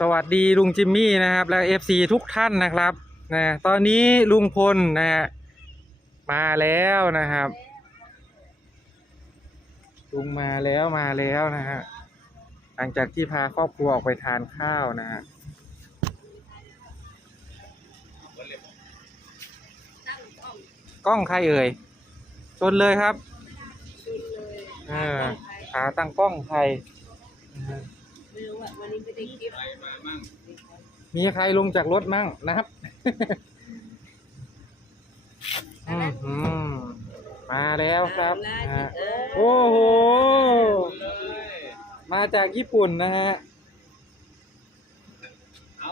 สวัสดีลุงจิมมี่นะครับ และเอฟซีทุกท่านนะครับนะตอนนี้ลุงพลนะฮะมาแล้วนะครับ ลุงมาแล้วมาแล้วนะฮะหลังจากที่พาครอบครัวออกไปทานข้าวนะฮะกล้องใครเอ่ยชนเลยครับดูเออขาตั้งกล้องใครนะฮะ ว่าวันนี้ไม่ได้คลิปมีใครลงจากรถมั่งนะครับอืมอืมมาแล้วครับนะนะฮะเออโอ้โห มาจากญี่ปุ่นนะฮะ เอา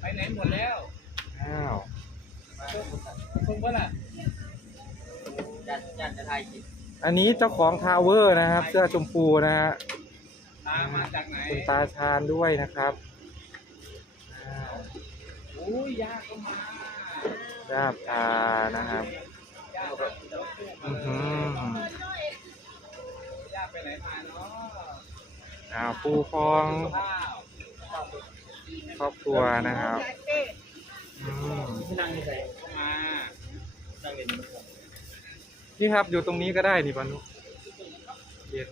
ไปไหนหมดแล้ว อ้าวคุณว่าล่ะจัดจัดจะไทยกินอันนี้เจ้าของทาวเวอร์นะครับ เสื้อชมพูนะฮะ ตามาจากไหนคุณตาชาญด้วยนะครับอ้าวโอ้ยยากก็มาญาติตานะครับยากก็อือหือยากไปไหนมาเนาะอ้าวปูฟองข้าวครอบครัวนะครับอืมที่นั่งนี่ใส่ก็มาตั้งเป็นนี่ครับอยู่ตรงนี้ก็ได้นี่ปานุเย็น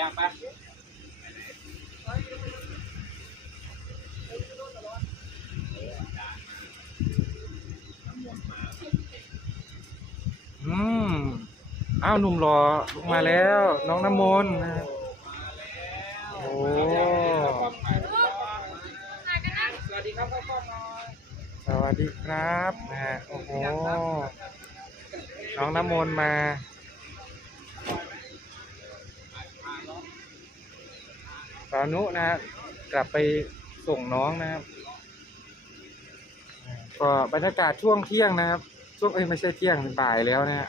ยังปะอืมอ้าวหนุ่มรอลงมาแล้ว น้องน้ำมนต์นะครับโอ้สวัสดีครับพ่อพ่อน้อยสวัสดีครับนะฮะโอ้โหน้องน้ำมนต์มาานุนะฮะกลับไปส่งน้องนะครับก็บรรยากาศช่วงเที่ยงนะครับ ช่วงเอ้ยไม่ใช่เที่ยงบ่ายแล้วนะฮะ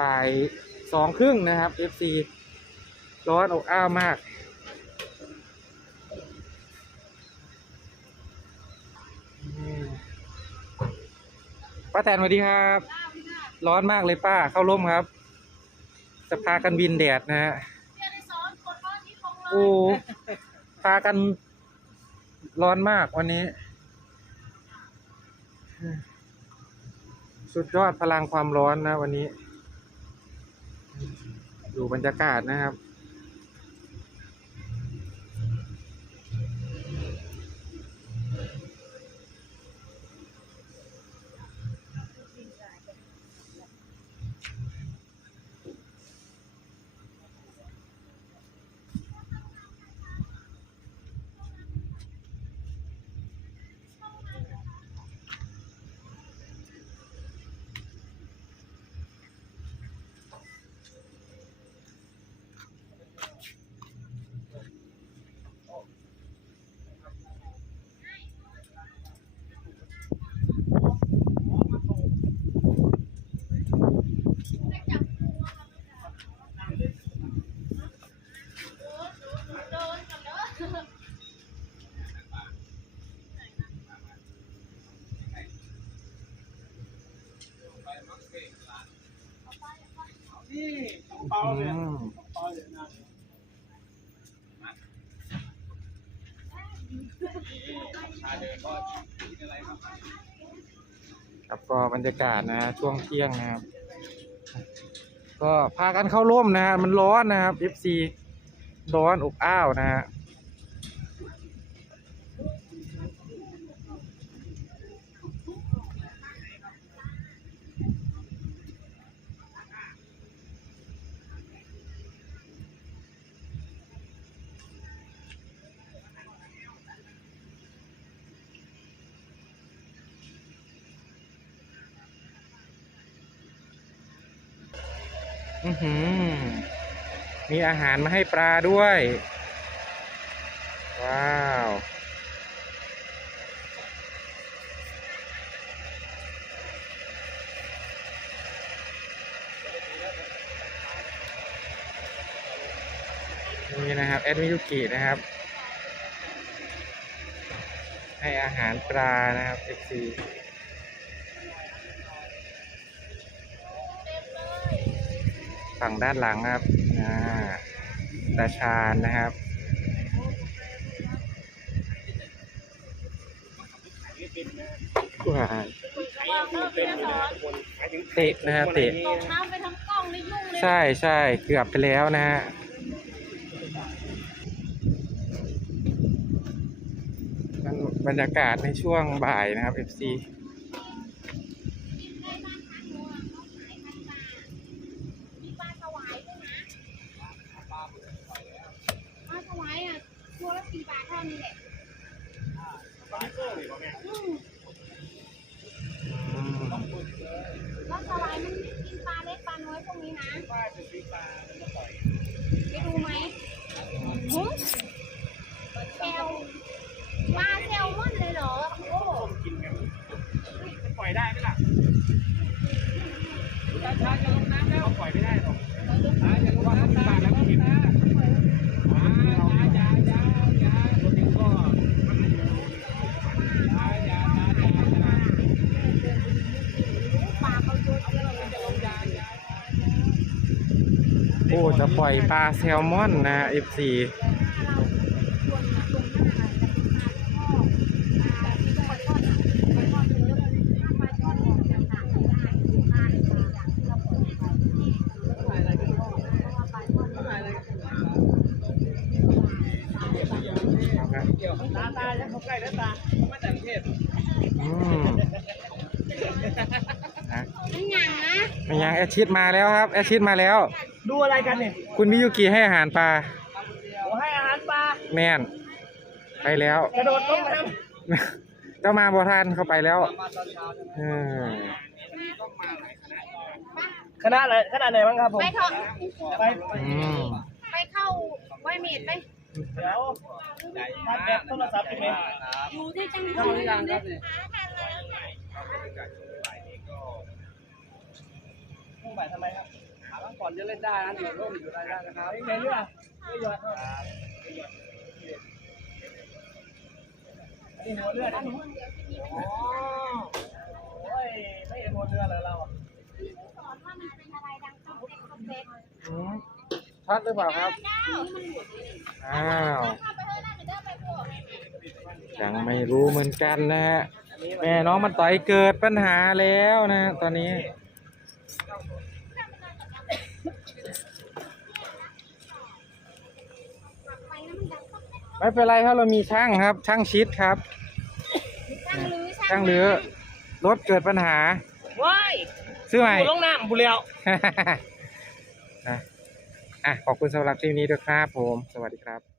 บ่ายสองครึ่งนะครับ FC ร้อนอบอ้าวมาก ป้าแตนสวัสดีครับ ร้อนมากเลยป้าเข้าร่มครับ จะพากันบินแดดนะฮะ โอ้พากันร้อนมากวันนี้ สุดยอดพลังความร้อนนะวันนี้ ดูบรรยากาศนะครับ นี่เปาเลย อืม เปาเลยนะชาเดินก็กินอะไร ครับก็บรรยากาศนะช่วงเที่ยงนะครับ ก็พากันเข้าร่มนะฮะมันร้อนนะครับ FC ร้อนอบอ้าวนะฮะ อือหือ มีอาหารมาให้ปลาด้วย ว้าว นี่นะครับ แอดมิยุกินะครับ ให้อาหารปลานะครับ FC ฝั่งด้านหลังนะครับอ่าตาชาญนะครับว้ายเตะนะฮะเตะตกน้ำไปทั้งกล้องเลยยุ่งเลย ใช่ใช่เกือบไปแล้วนะฮะบรรยากาศในช่วงบ่ายนะครับ FC มีปลาสวายด้วยนะปลาสวายอะตัวละสี่บาทเท่า นี้แหละอืมแล้วสวายมันไม่กินปลาเล็กปลาน้อยพวกนี้นะปลาจะกินปลาไปดูไหมหึแซลปลาแซลมอนเลยเหรอ โอ้ปล่อยได้ไหมล่ะช้าๆจะลงน้ำแล้วปล่อยไม่ได้หรอกช้าจะลงน้ำตาแล้วก็เห็นนะช้าช้าช้าช้าคนนี้ก็มันไม่อยู่ช้าช้าช้าช้าช้า ปลาเขาตัวเดียว จะลงยาช้า โอ้จะปล่อยปลาแซลมอนนะ FC เกี่ยวตาตาแล้วเขาใกล้แล้วตามาจากกรุงเทพอืมนะไม่ยังนะไม่ยังแอดชิดมาแล้วครับ แอดชิดมาแล้ว ดูอะไรกันเนี่ยคุณมิยุกิให้อาหารปลาผมให้อาหารปลาแม่นไปแล้ว กระโดดลงน้เจ้ามาบ่ทันเข้าไปแล้วำมาตอนเช้าเออคณะอะไรคณะไหนบ้างครับผม ไปเถอะไปอืมไปเข้าไวเมดไป เดี๋ยวถ้าแบบโทรศัพท์ใช่ไหมอยู่ที่จังหทำหรือยังครับวัดเนี่ยพุ่งไปทำไมครับถามว่า ก่อนจะเล่นได้นะอยู่ร่มอยู่อะไรได้นะครับเงี้ยด้วยไม่หยอดครับนี่หัวเรือนะอ๋อโอ้ยไม่เห็นหัวเรือเลยเราอะสอนว่ามันเป็นอะไรดังต้องเล็กต้องเล็กชัดหรือเปล่าครับ อ้าว ยังไม่รู้เหมือนกันนะฮะ แม่น้องมันต่อยเกิดปัญหาแล้วนะ ตอนนี้ ไม่เป็นไรครับเรามีช่างครับ ช่างชิดครับช่างลือช่างหรือรถเกิดปัญหาว้ายซื้อใหม่ลงน้ำบุเรียวนะอะขอบคุณสำหรับคลิปนี้ด้วยครับผม สวัสดีครับ